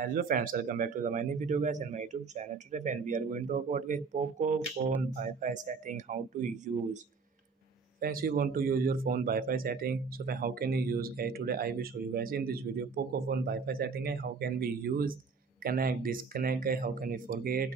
Hello friends, welcome back to the my new video guys and my YouTube channel. Today friend, we are going to talk about guys Poco phone Wi-Fi setting, how to use. Friends, you want to use your phone Wi-Fi setting, so how can you use guys? Today I will show you guys in this video Poco phone Wi-Fi setting guys, how can we use, connect, disconnect guys, how can we forget,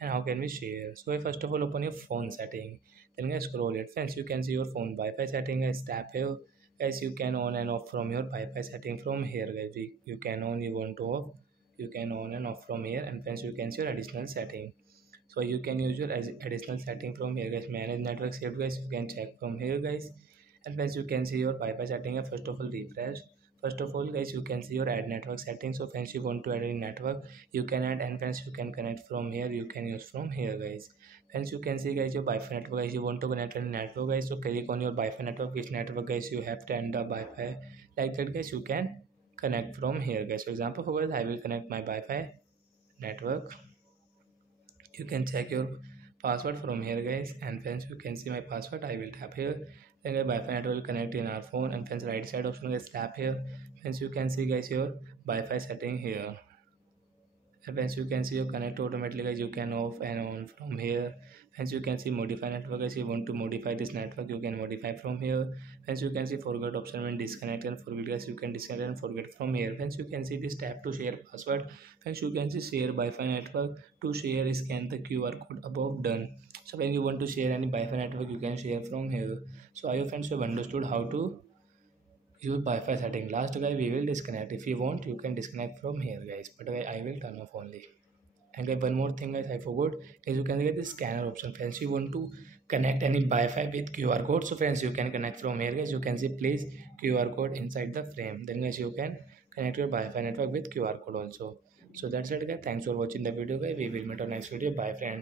and how can we share. So first of all open your phone setting, then guys scroll it. Friends, you can see your phone Wi-Fi setting guys, tap here guys. You can on and off from your Wi-Fi setting from here guys. You can on, you want to off, you can on and off from here. And friends, you can see your additional setting, so you can use your additional setting from here guys. Manage network saved guys, you can check from here guys. And friends, you can see your Wi-Fi setting. First of all refresh. First of all guys, you can see your add network settings. So friends, you want to add a network, you can add. And friends, you can connect from here, you can use from here guys. Friends, you can see guys your Wi-Fi network guys, you want to connect a network guys, so click on your Wi-Fi network, which network guys you have to end the Wi-Fi, like that guys. You can connect from here guys. For example, for guys, I will connect my Wi-Fi network. You can check your password from here guys. And friends, you can see my password, I will tap here. Then the Wi-Fi network will connect in our phone. And friends, right side option guys, tap here. Friends, you can see guys your Wi-Fi setting here. And friends, you can see your connect automatically guys, you can off and on from here. Friends, you can see modify network guys, you want to modify this network, you can modify from here. Friends, you can see forget option, when disconnect and forget guys, you can disconnect and forget from here. Friends, you can see this tab to share password. Friends, you can see share Wi-Fi network. To share, scan the QR code above, done. So when you want to share any Wi-Fi network, you can share from here. So I hope friends you have understood how to use Wi-Fi setting. Last guy, we will disconnect. If you want, you can disconnect from here guys, but I will turn off only. And guys, one more thing guys, I forgot, is you can get the scanner option. Friends, you want to connect any Wi-Fi with QR code, so friends, you can connect from here guys. You can see please QR code inside the frame, then guys you can connect your Wi-Fi network with QR code also. So that's it guys, thanks for watching the video guys. We will meet on next video. Bye friends.